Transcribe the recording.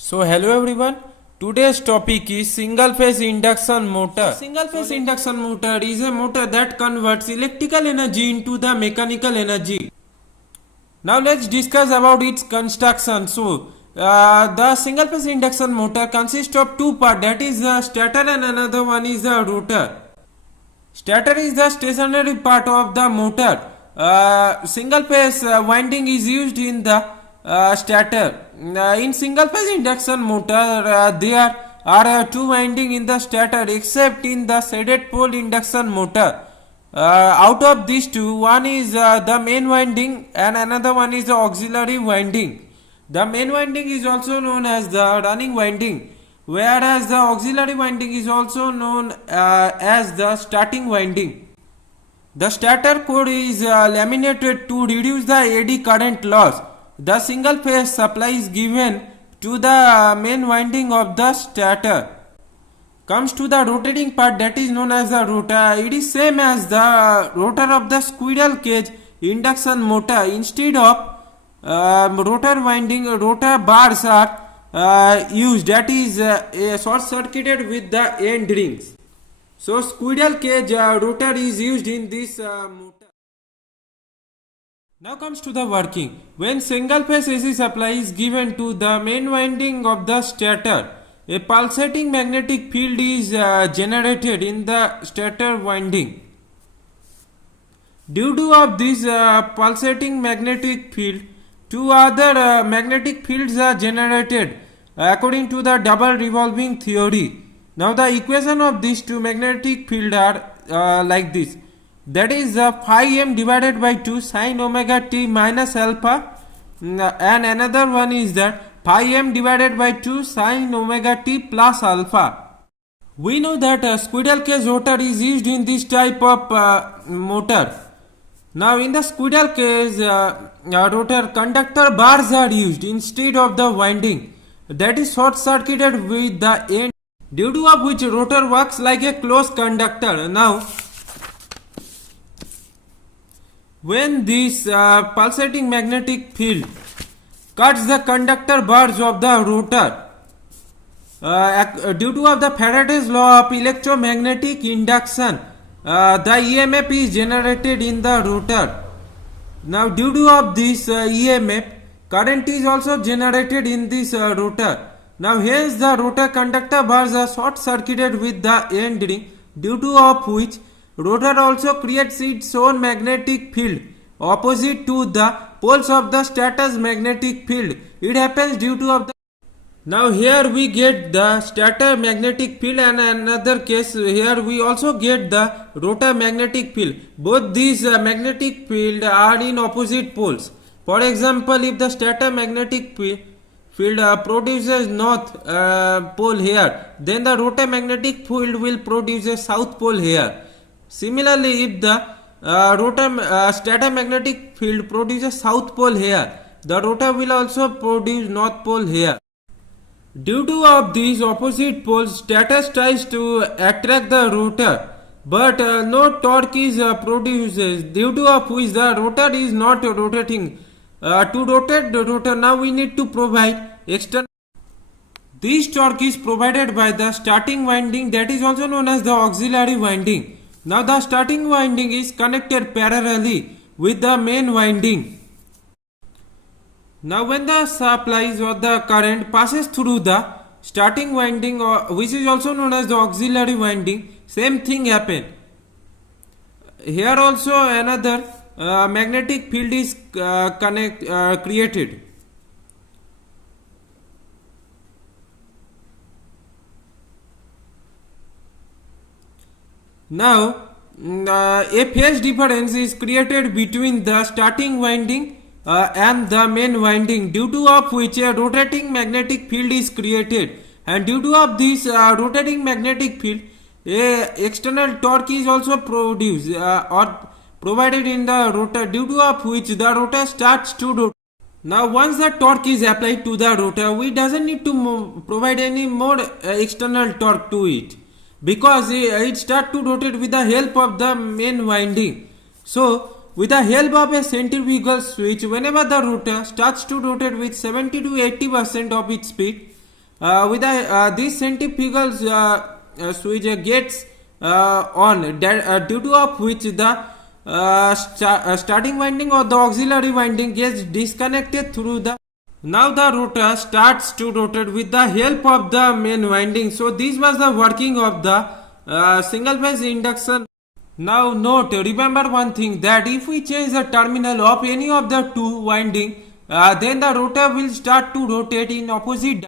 So hello everyone. Today's topic is single phase induction motor. Single phase induction motor is a motor that converts electrical energy into the mechanical energy. Now let's discuss about its construction. The single phase induction motor consists of two parts, that is the stator and another one is the rotor. Stator is the stationary part of the motor. Single phase winding is used in the stator. In single phase induction motor, there are two windings in the stator except in the shaded pole induction motor. Out of these two, one is the main winding and another one is the auxiliary winding. The main winding is also known as the running winding, whereas the auxiliary winding is also known as the starting winding. The stator core is laminated to reduce the eddy current loss. The single phase supply is given to the main winding of the stator. Comes to the rotating part, that is known as the rotor. It is same as the rotor of the squirrel cage induction motor. Instead of rotor winding, rotor bars are used, that is short circuited with the end rings. So squirrel cage rotor is used in this motor. Now comes to the working. When single phase AC supply is given to the main winding of the stator, a pulsating magnetic field is generated in the stator winding. Due to of this pulsating magnetic field, two other magnetic fields are generated according to the double revolving theory. Now the equation of these two magnetic fields are like this. That is phi m divided by 2 sin omega t minus alpha, and another one is that phi m divided by 2 sin omega t plus alpha. We know that squirrel cage rotor is used in this type of motor. Now in the squirrel cage rotor, conductor bars are used instead of the winding, that is short circuited with the end, due to of which rotor works like a closed conductor. Now when this pulsating magnetic field cuts the conductor bars of the rotor, due to of the Faraday's law of electromagnetic induction, the EMF is generated in the rotor. Now due to of this EMF, current is also generated in this rotor. Now hence the rotor conductor bars are short circuited with the end ring, due to of which rotor also creates its own magnetic field opposite to the poles of the stator's magnetic field. It happens due to of the. Now here we get the stator magnetic field, and another case here we also get the rotor magnetic field. Both these magnetic field are in opposite poles. For example, if the stator magnetic field produces north pole here, then the rotor magnetic field will produce a south pole here. Similarly, if the stator magnetic field produces south pole here, the rotor will also produce north pole here. Due to of these opposite poles, stator tries to attract the rotor, but no torque is produced, due to of which the rotor is not rotating. To rotate the rotor, now we need to provide external. This torque is provided by the starting winding, that is also known as the auxiliary winding. Now the starting winding is connected parallelly with the main winding. Now when the supplies or the current passes through the starting winding, which is also known as the auxiliary winding, same thing happen. Here also another magnetic field is created. Now a phase difference is created between the starting winding and the main winding, due to of which a rotating magnetic field is created, and due to of this rotating magnetic field, a external torque is also produced or provided in the rotor, due to of which the rotor starts to rotate. Now once the torque is applied to the rotor, we doesn't need to provide any more external torque to it, because it starts to rotate with the help of the main winding. So with the help of a centrifugal switch, whenever the rotor starts to rotate with 70 to 80% of its speed, This centrifugal switch gets on, due to of which the starting winding or the auxiliary winding gets disconnected through the. Now the rotor starts to rotate with the help of the main winding. So this was the working of the single phase induction. Now note, remember one thing, that if we change the terminal of any of the two winding, then the rotor will start to rotate in opposite